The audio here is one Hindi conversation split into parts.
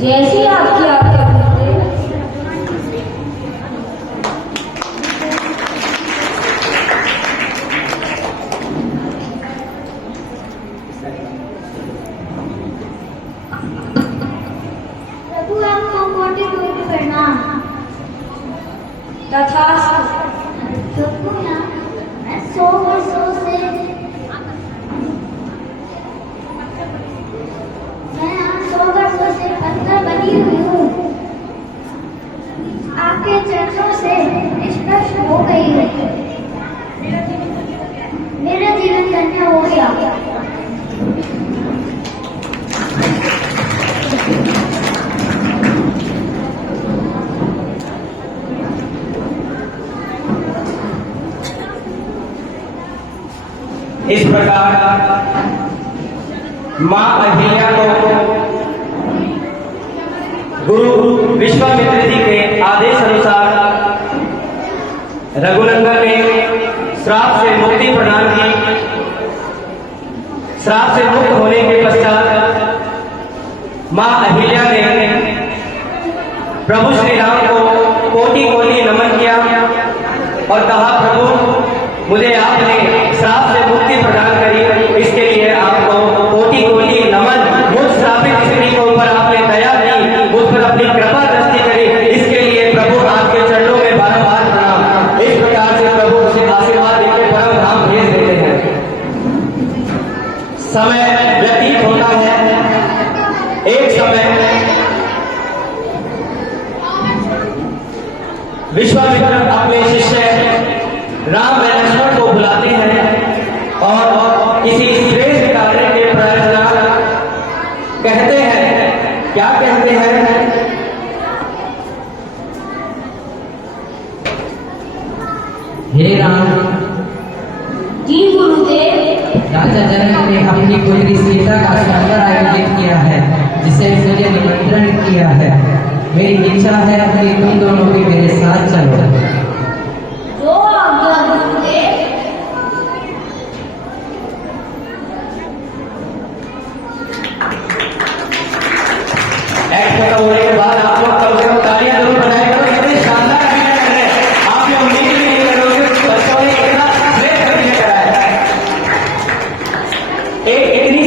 जैसी आपकी आज्ञा पूछते। प्रभु आपको कोटि कोटि प्रणाम। तथास्तु। प्रभु ना मैं 100 वर्षों से पत्थर बनी हुई हूँ। आपके चरणों से स्पर्श हो गई है। मेरा जीवन धन्य हो गया। इस प्रकार मां अहिल्या को गुरु विश्वामित्र जी के आदेश अनुसार रघुनंदन ने श्राप से मुक्ति प्रदान की। श्राप से मुक्त होने के पश्चात मां अहिल्या ने प्रभु श्री राम को कोटि कोटि नमन किया और कहा, प्रभु मुझे आपने श्राप से मुक्ति प्रदान करी, इसके लिए आपको कोटि कोटि नमन। मुझ श्रापित स्त्री के ऊपर आपने दया की, मुझ पर अपनी कृपा दृष्टि करी, इसके लिए प्रभु आपके चरणों में बारंबार प्रणाम। इस प्रकार से प्रभु उसे आशीर्वाद देकर परम धाम भेज देते हैं। समय व्यतीत होता है। एक समय विश्वामित्र अपने शिष्य राम व लक्ष्मण को बुलाते हैं और किसी श्रेष्ठ कार्य के प्रार्थना कहते हैं। क्या कहते हैं? हे राम। जी गुरुदेव। राजा जनक ने अपनी पुत्री सीता का स्वयंवर आयोजित किया है, जिसे मुझे निमंत्रण किया है। मेरी इच्छा है कि तुम दोनों भी मेरे साथ चलो। जो आज्ञा गुरुदेव। एक्ट खत्म होने के बाद आप लोग कम से कम तालियां जरूर बनाया करो। कितने शानदार अभिनय कर रहे हैं। आप ये उम्मीद भी नहीं करोगे बच्चों ने इतना श्रेष्ठ अभिनय कराया है। एक इतनी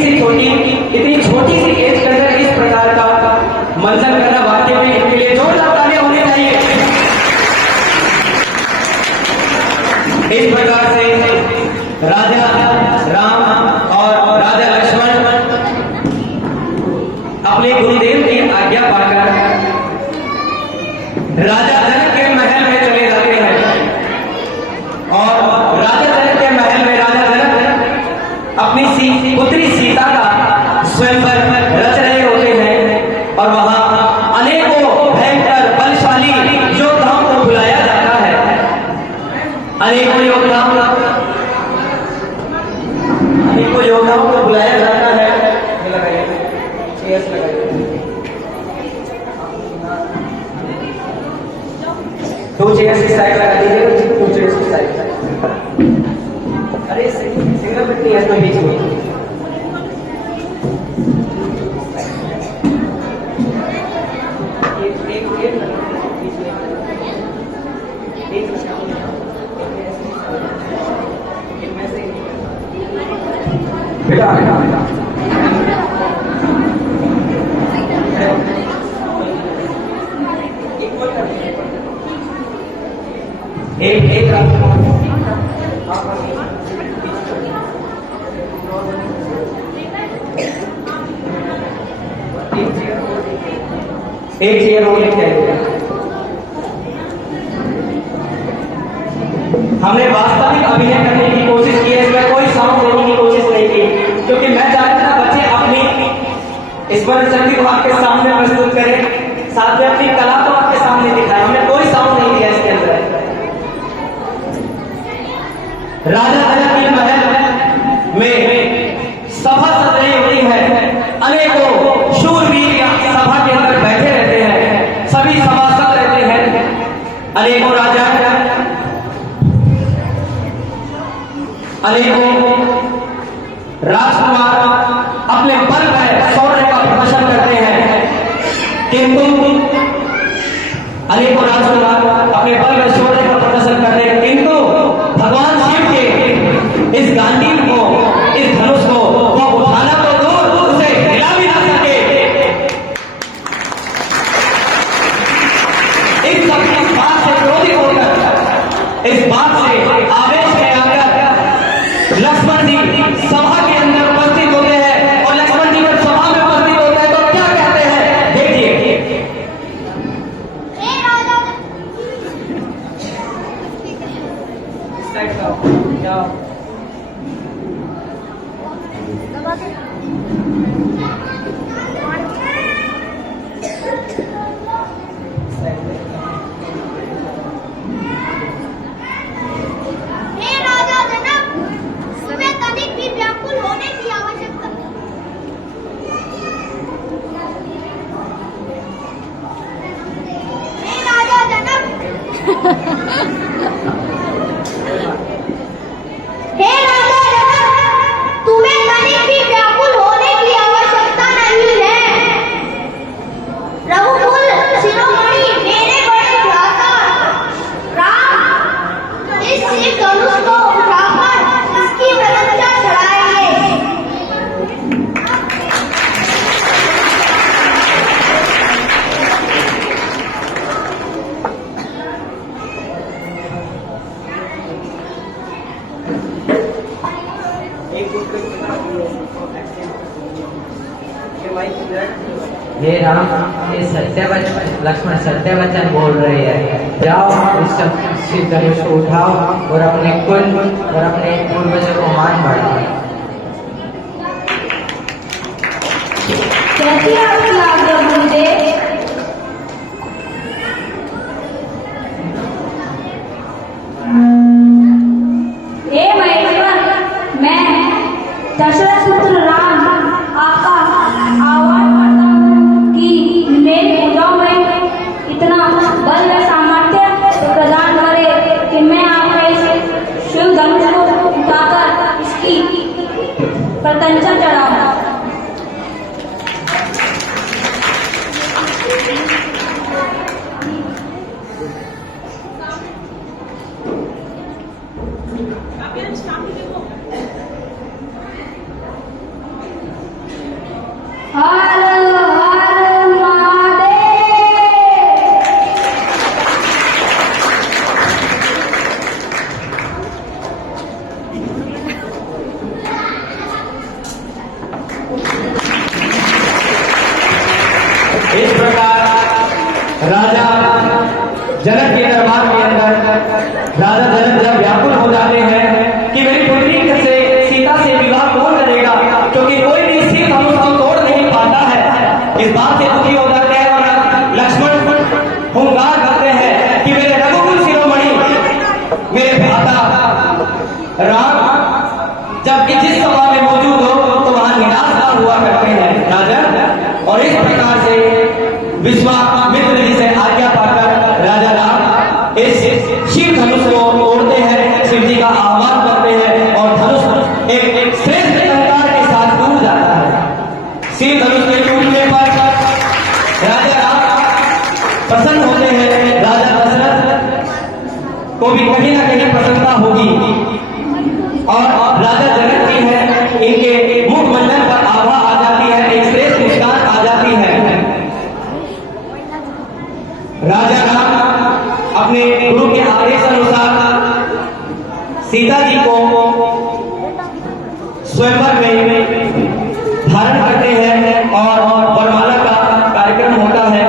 छोटी सी एज के अंदर इस प्रकार का मंथन करना वाकई में इनके लिए जोरदार तालियां होनी चाहिए। इस प्रकार से राजा राम और राजा लक्ष्मण अपने गुरुदेव की आज्ञा पाकर राजा जनक के महल में चले जाते हैं और राजा जनक के महल में राजा जनक अपनी पुत्री सीता का स्वयंवर रच रहे होते हैं और वहां अनेकों भयंकर बलशाली योद्धाओं को बुलाया जाता है। अनेकों योद्धाओं को बुलाया जाता है। दो चेयर्स की साइड लगा दीजिए। दो चेयर्स की साइड। अरे सिंगल बिट्टी है तो बीच में। बेटा एक चेयर और लेके आइएगा। हमने वास्तविक अभिनय करने की कोशिश की है, इसमें कोई साउंड देने की कोशिश नहीं की, क्योंकि मैं चाहता था बच्चे अपनी स्मरण शक्ति को आपके सामने प्रस्तुत करें, साथ में अपनी कला को आपके सामने दिखाएं। हमने कोई साउंड नहीं दिया इसके अंदर। राजा जनक के महल में सभा सजाई हुई है। अनेकों शूरवीर सभा के अंदर बैठे रहते हैं, सभी सभासद रहते हैं। अनेकों राजा, अनेकों राजकुमार अपने बल पर शौर्य का प्रदर्शन करते हैं। किंतु अनेकों राजकुमार अपने बल में शौर्य का प्रदर्शन करते हैं, किंतु भगवान शिव के इस गांडीव को, इस धनुष को वो उठाना तो दूर, उसे हिला भी ना सके। इस सबकी बात से क्रोधित होकर, इस बात से आवेश में आकर लक्ष्मण जी सभा के अंदर उपस्थित होते हैं, और लक्ष्मण जी जब सभा में उपस्थित होते हैं तो क्या कहते हैं, देखिए। हे राजा हे राजा जनक, तुम्हें तनिक भी व्याकुल होने की आवश्यकता हे राजा जनक, हे राजा जनक, तुम्हें तनिक भी व्याकुल होने की आवश्यकता नहीं है। रघुकुल शिरोमणि मेरे बड़े भ्राता राम इस शिव धनुष को उठाकर इसकी प्रशंसा चढ़ाएंगे। हे राम, ये सत्यवचन लक्ष्मण सत्यवचन बोल रहे हैं। जाओ इस शिव धनुष को उठाओ और अपने कुल और अपने पूर्वजों को मान बढ़ाओ। कैसी आपकी आज्ञा गुरुदेव? हे महेश्वर, मैं दशरथ पुत्र राम आपका आह्वान करता हूँ कि मेरी भुजाओं में इतना बल व सामर्थ्य प्रदान करे कि मैं आपका इस शिव धनुष को उठाकर इसकी प्रशंसा चढ़ाऊं। हर हर महादेव। इस प्रकार राजा जनक के दरबार के अंदर राजा जनक जब व्याकुल हो जाते हैं कि मेरी पुत्री से सीता से विवाह कौन करेगा, क्योंकि कोई भी शिव धनुष को तोड़ नहीं पाता है। इस बात से दुखी हो जाते हैं और लक्ष्मण हुंकार करते हैं कि मेरे रघुकुल शिरोमणि, मेरे भ्राता राम जबकि जिस सभा में मौजूद हो तो वहां निराश ना हुआ करते हैं राजा। और इस प्रकार से विश्वामित्र जी से आज्ञा पाकर राजा राम इस शिव धनुष को तोड़ते हैं, शिव जी का आह्वान करते हैं और धनुष एक श्रेष्ठ टंकार के साथ टूट जाता है। शिव धनुष के टूटने पर राजा राम प्रसन्न होते हैं। राजा दशरथ को भी कहीं ना कहीं प्रसन्नता होगी और राजा जनक जी हैं, इनके मुखमंडल पर आभा आ जाती है, एक श्रेष्ठ मुस्कान आ जाती है। राजा राम अपने गुरु के आदेश अनुसार सीता जी को स्वयंवर में धारण करते हैं और वरमाला का कार्यक्रम होता है।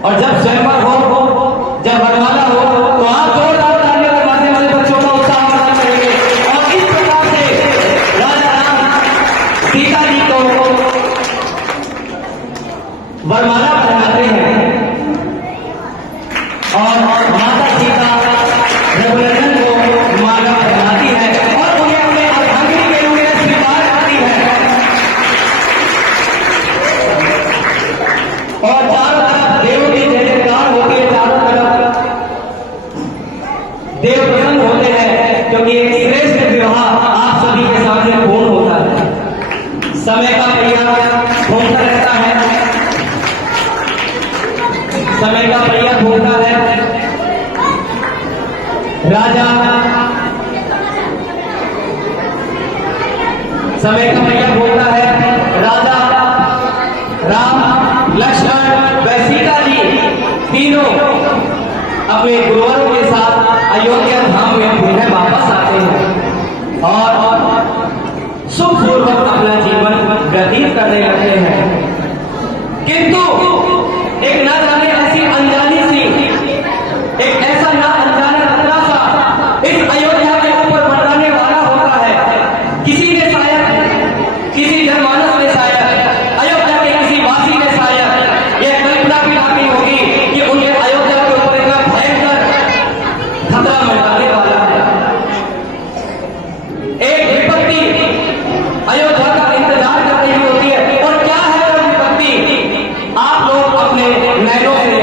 और जब स्वयंवर हो, जब वरमाला हो तो आप जोरदार तालियों के माध्यम से बच्चों का उत्साह प्रदान करेंगे। और इस प्रकार से राजा राम सीता जी को वरमाला पहनाते हैं और माता सीता रघुनंदन को माला पहनाती है और उन्हें अपने अर्धांगिनी के रूप में स्वीकार करती समय का भैया बोलता है राजा राम लक्ष्मण व सीता जी तीनों अपने गुरुवरों के साथ अयोध्या धाम में पुनः वापस आते हैं और सुखपूर्वक अपना जीवन व्यतीत करने लगते हैं। किंतु एक ना जाने ऐसी अनजानी सी एक ऐसा ना अनजाने खतरा सा इस अयोध्या के ऊपर मंडराने वाला होता है। किसी ने शायद किसी जनमानस में शायद अयोध्या के किसी वासी ने शायद यह कल्पना भी नहीं होगी कि उनके अयोध्या के ऊपर इतना भयंकर खतरा मंडराने वाला है। एक विपत्ति अयोध्या का इंतजार कर रही होती है और क्या है वो विपत्ति आप लोग अपने नैनों से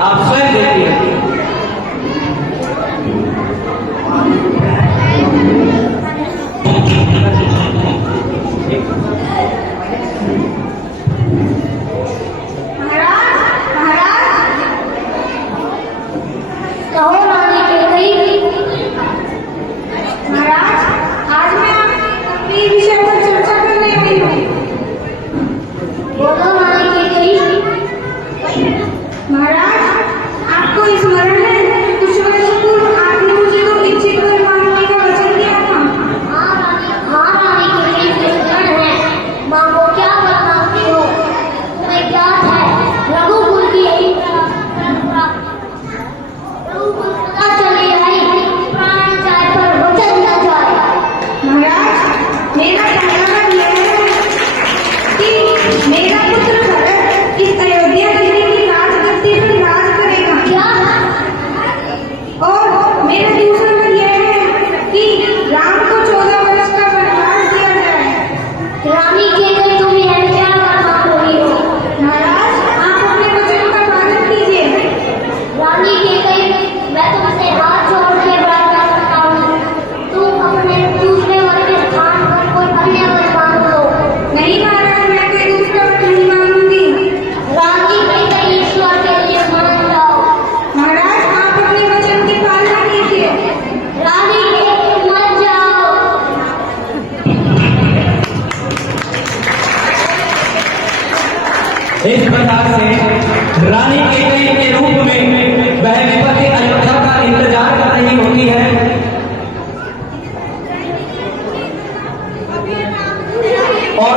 आप स्वयं देखिए। कहो रानी कैकई। महाराज, आज मैं आपके विषय पर चर्चा करने आई हूँ। बोलो रानी कैकई। महाराज, आपको स्मरण है कुछ वर्ष पूर्व आपने मुझे तो इच्छित वर मांगने का वचन दिया था। हाँ रानी कैकई, स्मरण है। मांगो, क्या वर मांगती हो? तुम्हें ज्ञात है रघुकुल की यही परंपरा रघुकुल सदा चली आई, प्राण जाए पर वचन न जाए। महाराज, मेरा कहना यह है कि मेरा पुत्र भरत इस अयोध्या जिले की राजगद्दी पर राज करेगा। क्या? और मेरा दूसरा मत यह है कि राम को 14 वर्ष का वनवास दिया जाए। रानी कैकई, तुम यह क्या वर मांग रही हो? महाराज, आप अपने वचन का पालन कीजिए। रानी कैकई, मैं तुमसे हाथ जोड़ के प्रार्थना करता हूँ, तुम अपने दूसरे वर के स्थान पर कोई अन्य वर मांग लो। नहीं महाराज, मैं कोई दूसरा वर नहीं मांगूंगी। रानी कैकई, ईश्वर के लिए मान जाओ। महाराज, आप अपने वचन की पालना कीजिए। रानी कैकई, मत जाओ। इस प्रकार से रानी कैकई के रूप में वह विपत्ति अयोध्या का इंतजार कर रही होती है और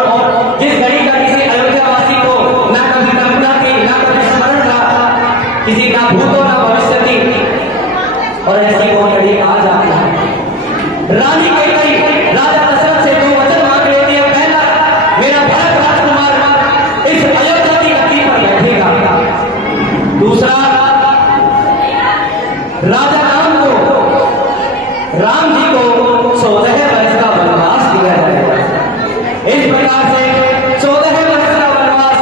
जिस घड़ी का किसी अयोध्यावासी को ना कभी कल्पना थी ना कभी स्मरण था, किसी का भूतो ना भविष्य थी और ऐसी वो घड़ी आ जाती है। रानी कैकई राजा दशरथ से 2 वचन मांग लेती है। पहला, मेरा भरत राजकुमार इस अयोध्या की गद्दी पर बैठेगा। दूसरा, राजा राम जी को 14 वर्ष का वनवास दिया जाएगा। इस प्रकार से 14 वर्ष का वनवास,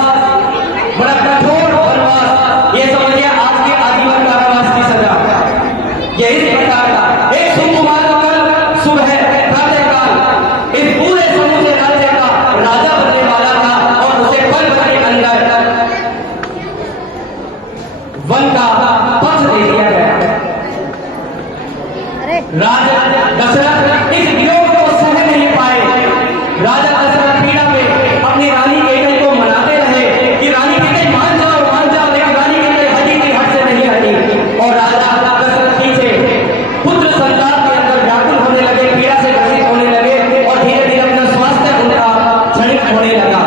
बड़ा कठोर वनवास, ये समझिए आज के आजीवन कारावास की सजा। ये इस प्रकार का एक सुकुमार कल सुबह प्रातःकाल इस पूरे समूचे राज्य का राजा बनने वाला था और उसे पल भर के अंदर वन का पक्ष दे दिया गया। राजा दशरथ इस वियोग को सह नहीं पाए। राजा दशरथ पीड़ा में अपनी रानी कैकई को मनाते रहे कि रानी कैकई मान जाओ, लेकिन रानी कैकई हटी की हट से नहीं हटी और राजा दशरथ पीछे पुत्र संतान के अंदर व्याकुल होने लगे, पीड़ा से ग्रसित होने लगे और धीरे धीरे अपना स्वास्थ्य उनका क्षणिक होने लगा।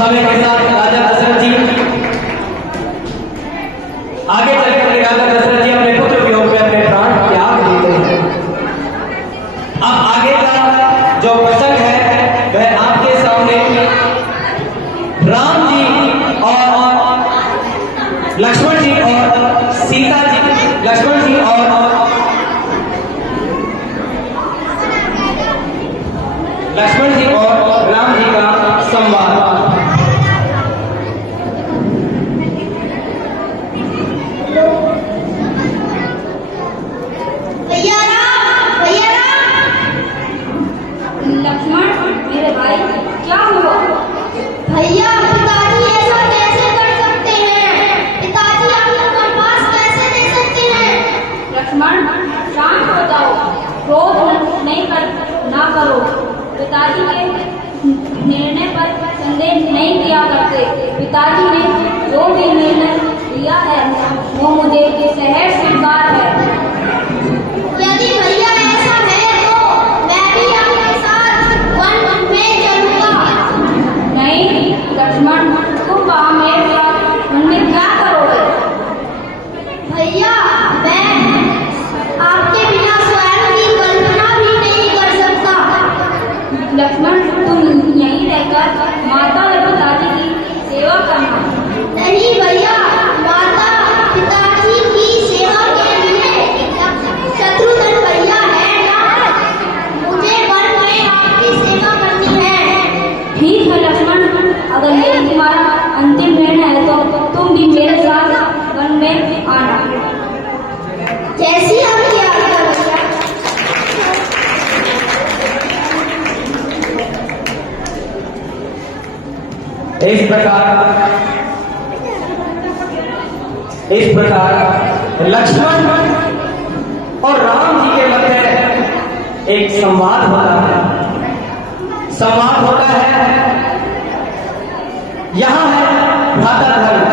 समय के साथ राजा दशरथ जी आगे चलकर राजा दशरथ जी अपने पुत्र वियोग में अपने प्राण त्याग देते हैं। अब आगे का जो प्रसंग है वह आपके सामने राम जी और लक्ष्मण जी और सीता जी, लक्ष्मण जी और राम जी का संवाद। भैया राम, भैया राम। लक्ष्मण, मेरे भाई, क्या हुआ? भैया, पिताजी ऐसा कैसे कर सकते हैं? पिताजी आपको वनवास कैसे दे सकते हैं? लक्ष्मण, शांत हो जाओ, क्रोध नहीं कर ना करो। पिताजी के निर्णय पर संदेह नहीं किया करते। पिताजी ने जो भी निर्णय लिया है वो मुझे सहर्ष स्वीकार है। यदि भैया ऐसा है तो मैं भी आपके साथ वन में चलूंगा। नहीं लक्ष्मण, तुम वहाँ मेरे साथ वन में क्या करोगे? भैया मैं आपके बिना स्वयं की कल्पना भी नहीं कर सकता। लक्ष्मण, तुम यहीं रहकर माता और पिताजी की सेवा करना। नहीं भैया, माता पिताजी की सेवा के लिए शत्रुघ्न भैया है ना, मुझे वन में आपकी सेवा करनी है। ठीक है लक्ष्मण, अगर ये तुम्हारा अंतिम निर्णय है तो तुम भी मेरे साथ वन में आना। जैसी आपकी आज्ञा भैया। इस प्रकार लक्ष्मण और राम जी के मध्य एक संवाद होता है। संवाद होता है, यहां है भ्राता धर्म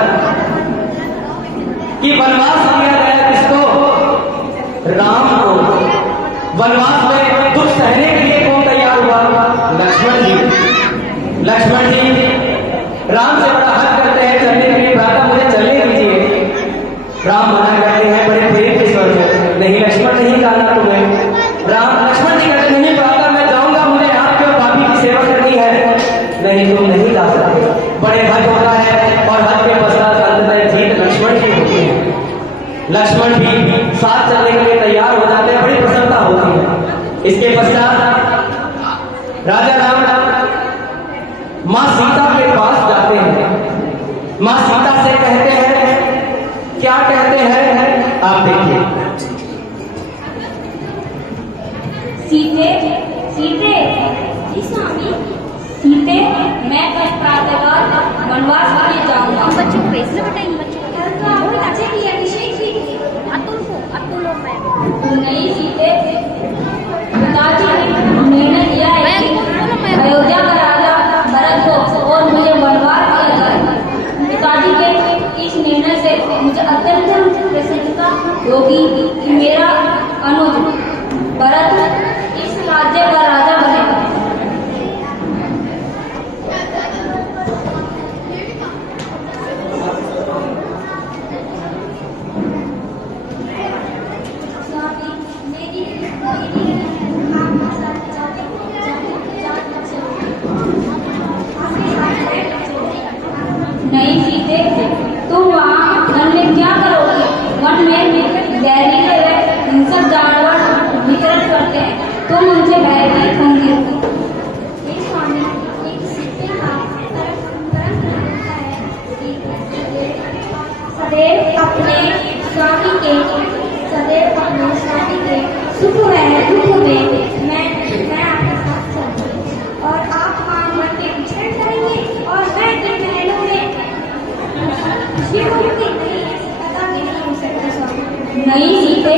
कि वनवास दिया गया किसको? राम को। वनवास में दुख सहने के लिए कौन तैयार हुआ? लक्ष्मण जी। लक्ष्मण जी राम से बड़ा हद करते हैं चलने के लिए, भ्राता मुझे चलने दीजिए। राम मना करते हैं बड़े प्रेम के स्वर से, नहीं लक्ष्मण नहीं जाना तुम्हें। राम लक्ष्मण जी कहते नहीं भ्राता मैं जाऊंगा, मुझे आपके और भाभी की सेवा करनी है। नहीं तुम नहीं जा सकते। बड़े हद होता है और हद के पश्चात अंततः जीत लक्ष्मण की होती है। लक्ष्मण भी साथ चलने के लिए तैयार हो जाते हैं, बड़ी प्रसन्नता होती है। इसके पश्चात राजा राम माँ सीता के पास जाते हैं। माँ सीता से कहते हैं, क्या कहते हैं आप देखिए। सीते, सीते, जी स्वामी। सीते, मैं कल प्रातःकाल वनवास करने जाऊंगा। बच्चों को कैसे बताएंगे? बच्चों को बच्चे की अभिषेक भी अतुल मैं नहीं सीते, पिताजी ने निर्णय लिया है कि अयोध्या का राजा भरत को और मुझे वनवास किया जाए। पिताजी के इस निर्णय से मुझे अत्यंत प्रसन्नता होगी कि मेरा अनुज भरत इस राज्य का राजा बनेगा। नहीं सीते, तुम वहाँ वन में क्या करोगे? वन में जहरीले व हिंसक जानवर विचरण करते हैं, तुम उनसे भयभीत होंगे। स्वामी, एक सीते का परम रहता है सदैव अपने स्वामी के सुख व दुख में मैं आपके साथ चलूंगी और आप मान वन में विचरण करेंगे और मैं इन महलों में खुशी होगी। नहीं ऐसी कदा भी नहीं हो सकता स्वामी। नहीं सीते,